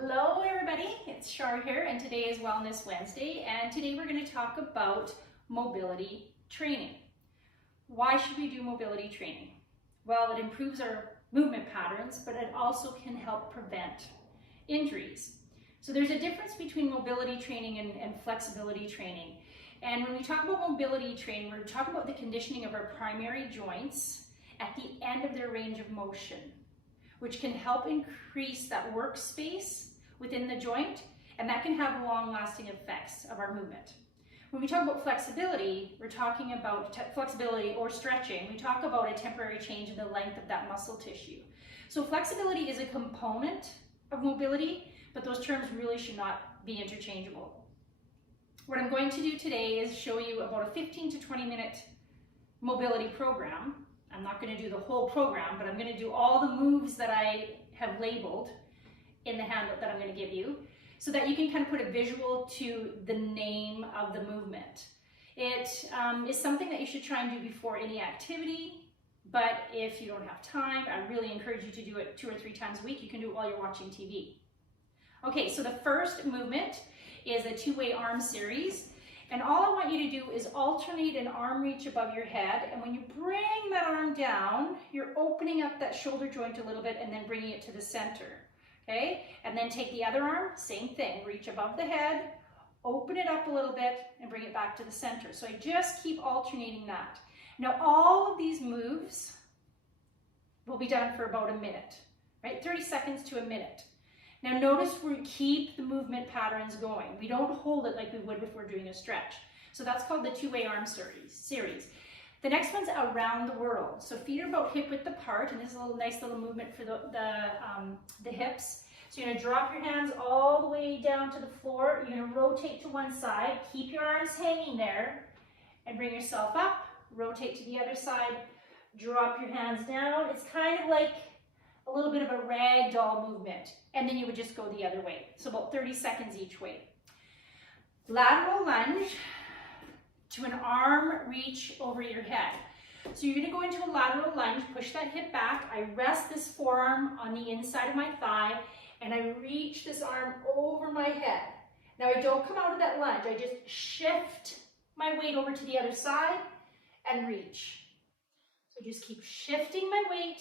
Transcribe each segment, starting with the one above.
Hello everybody, it's Char here and today is Wellness Wednesday and today we're going to talk about mobility training. Why should we do mobility training? Well, it improves our movement patterns, but it also can help prevent injuries. So there's a difference between mobility training and flexibility training. And when we talk about mobility training, we're talking about the conditioning of our primary joints at the end of their range of motion, which can help increase that workspace within the joint, and that can have long-lasting effects of our movement. When we talk about flexibility, we're talking about flexibility or stretching. We talk about a temporary change in the length of that muscle tissue. So flexibility is a component of mobility, but those terms really should not be interchangeable. What I'm going to do today is show you about a 15 to 20 minute mobility program. I'm not going to do the whole program, but I'm going to do all the moves that I have labeled in the handout that I'm going to give you so that you can kind of put a visual to the name of the movement. It is something that you should try and do before any activity, but if you don't have time, I really encourage you to do it 2 or 3 times a week. You can do it while you're watching TV. Okay, so the first movement is a 2-way arm series. And all I want you to do is alternate an arm reach above your head. And when you bring that arm down, you're opening up that shoulder joint a little bit and then bringing it to the center. Okay? And then take the other arm, same thing. Reach above the head, open it up a little bit, and bring it back to the center. So I just keep alternating that. Now all of these moves will be done for about a minute, right? 30 seconds to a minute. Now notice we keep the movement patterns going. We don't hold it like we would if we're doing a stretch. So that's called the 2-way arm series. The next one's around the world. So feet are about hip width apart, and this is a nice little movement for the hips. So you're gonna drop your hands all the way down to the floor. You're gonna rotate to one side, keep your arms hanging there, and bring yourself up. Rotate to the other side, drop your hands down. It's kind of like a little bit of a ragdoll movement, and then you would just go the other way. So about 30 seconds each way. Lateral lunge to an arm reach over your head. So you're gonna go into a lateral lunge, push that hip back. I rest this forearm on the inside of my thigh, and I reach this arm over my head. Now I don't come out of that lunge, I just shift my weight over to the other side and reach. So just keep shifting my weight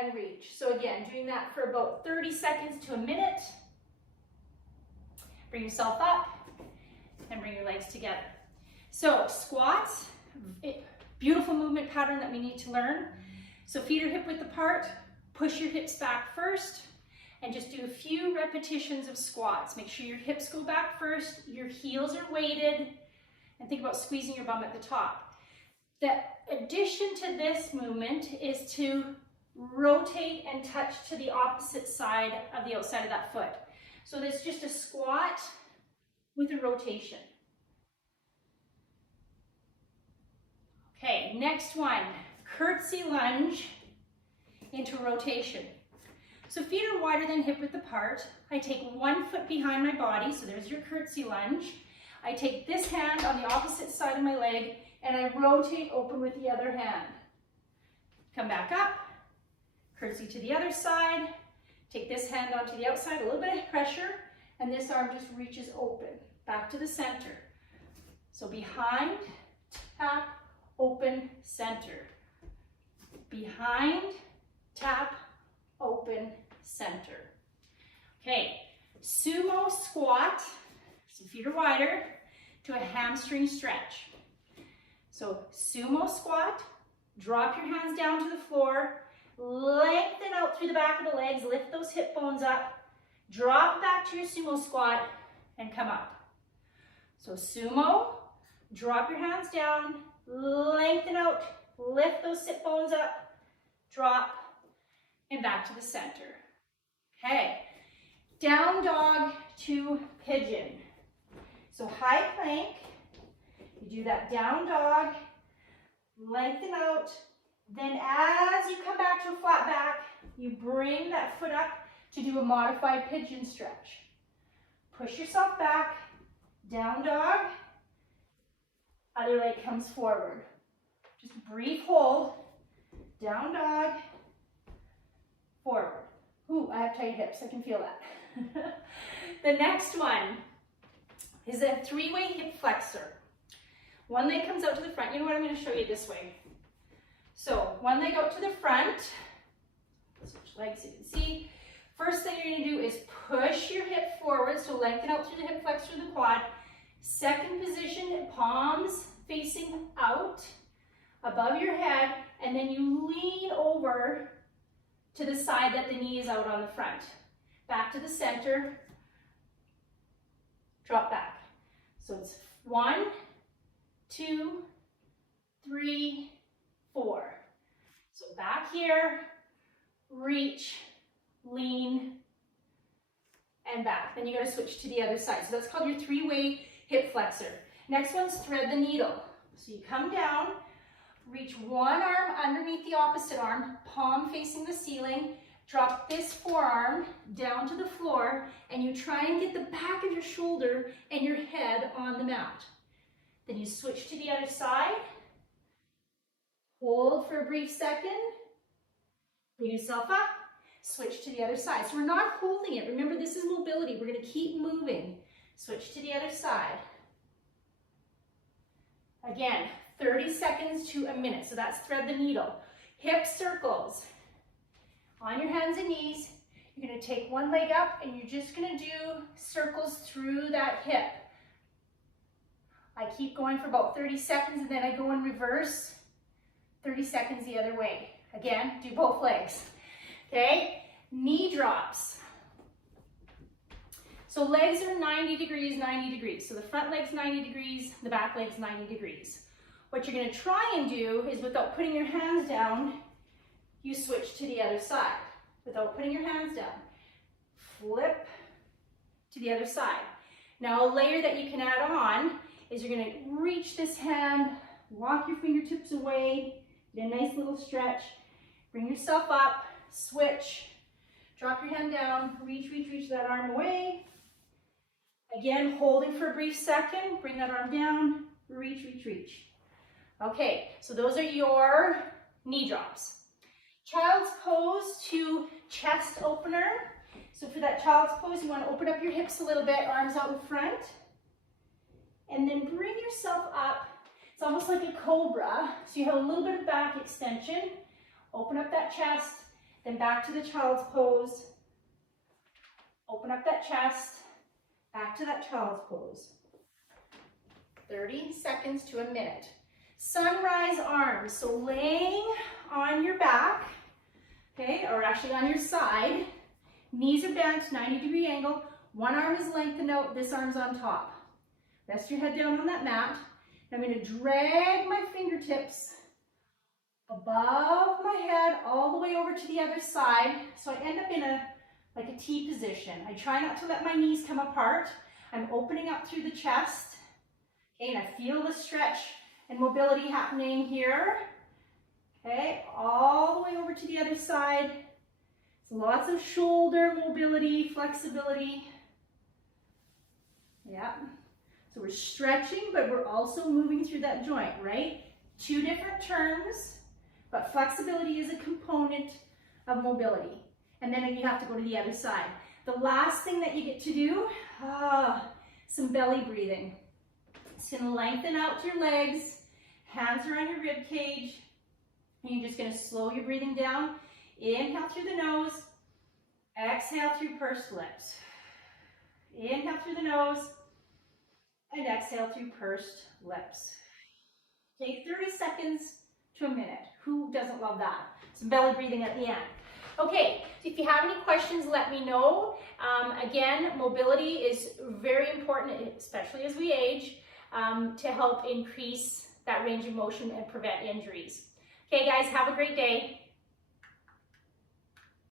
and reach. So again, doing that for about 30 seconds to a minute. Bring yourself up and bring your legs together. So squats, beautiful movement pattern that we need to learn. So feet are hip width apart, push your hips back first, and just do a few repetitions of squats. Make sure your hips go back first, your heels are weighted, and think about squeezing your bum at the top. The addition to this movement is to rotate and touch to the opposite side of the outside of that foot. So it's just a squat with a rotation. Okay, next one, curtsy lunge into rotation. So feet are wider than hip width apart. I take one foot behind my body, so there's your curtsy lunge. I take this hand on the opposite side of my leg and I rotate open with the other hand. Come back up. Curtsy to the other side, take this hand onto the outside, a little bit of pressure, and this arm just reaches open, back to the center. So behind, tap, open, center. Behind, tap, open, center. Okay, sumo squat, so feet are wider, to a hamstring stretch. So sumo squat, drop your hands down to the floor, lengthen out through the back of the legs, lift those hip bones up, drop back to your sumo squat, and come up. So sumo, drop your hands down, lengthen out, lift those hip bones up, drop, and back to the center. Okay, down dog to pigeon. So high plank, you do that down dog, lengthen out, then as you come back to a flat back, you bring that foot up to do a modified pigeon stretch. Push yourself back, down dog, other leg comes forward. Just brief hold, down dog, forward. Ooh, I have tight hips, I can feel that. The next one is a 3-way hip flexor. One leg comes out to the front. You know what, I'm going to show you this way. So one leg out to the front, switch legs so you can see. First thing you're going to do is push your hip forward, so lengthen out through the hip flexor of the quad. Second position, palms facing out above your head, and then you lean over to the side that the knee is out on the front. Back to the center, drop back. So it's 1, 2, 3, 4. So back here, reach, lean, and back. Then you got to switch to the other side. So that's called your 3-way hip flexor. Next one's thread the needle. So you come down, reach one arm underneath the opposite arm, palm facing the ceiling, drop this forearm down to the floor, and you try and get the back of your shoulder and your head on the mat. Then you switch to the other side, hold for a brief second, bring yourself up, switch to the other side. So we're not holding it. Remember, this is mobility. We're going to keep moving. Switch to the other side. Again, 30 seconds to a minute. So that's thread the needle. Hip circles. On your hands and knees, you're going to take one leg up and you're just going to do circles through that hip. I keep going for about 30 seconds and then I go in reverse, 30 seconds the other way. Again, do both legs. Okay, knee drops. So legs are 90 degrees, 90 degrees. So the front leg's 90 degrees, the back leg's 90 degrees. What you're going to try and do is, without putting your hands down, you switch to the other side. Without putting your hands down, flip to the other side. Now a layer that you can add on is you're going to reach this hand, walk your fingertips away, get a nice little stretch, bring yourself up, switch, drop your hand down, reach, reach, reach that arm away. Again, holding for a brief second, bring that arm down, reach, reach, reach. Okay, so those are your knee drops. Child's pose to chest opener. So for that child's pose, you want to open up your hips a little bit, arms out in front. And then bring yourself up. It's almost like a cobra. So you have a little bit of back extension. Open up that chest, then back to the child's pose. Open up that chest, back to that child's pose. 30 seconds to a minute. Sunrise arms. So laying on your back, okay, or actually on your side. Knees are bent, 90-degree angle. One arm is lengthened out, this arm's on top. Rest your head down on that mat. I'm going to drag my fingertips above my head all the way over to the other side. So I end up in like a T position. I try not to let my knees come apart. I'm opening up through the chest. Okay, and I feel the stretch and mobility happening here. Okay, all the way over to the other side. So lots of shoulder mobility, flexibility. Yeah. So we're stretching, but we're also moving through that joint, right? Two different terms, but flexibility is a component of mobility. And then you have to go to the other side. The last thing that you get to do, some belly breathing. It's going to lengthen out your legs, hands are on your rib cage, and you're just going to slow your breathing down. Inhale through the nose, exhale through pursed lips. Inhale through the nose, and exhale through pursed lips. Take 30 seconds to a minute. Who doesn't love that? Some belly breathing at the end. Okay, so if you have any questions, let me know. Again, mobility is very important, especially as we age, to help increase that range of motion and prevent injuries. Okay guys, have a great day.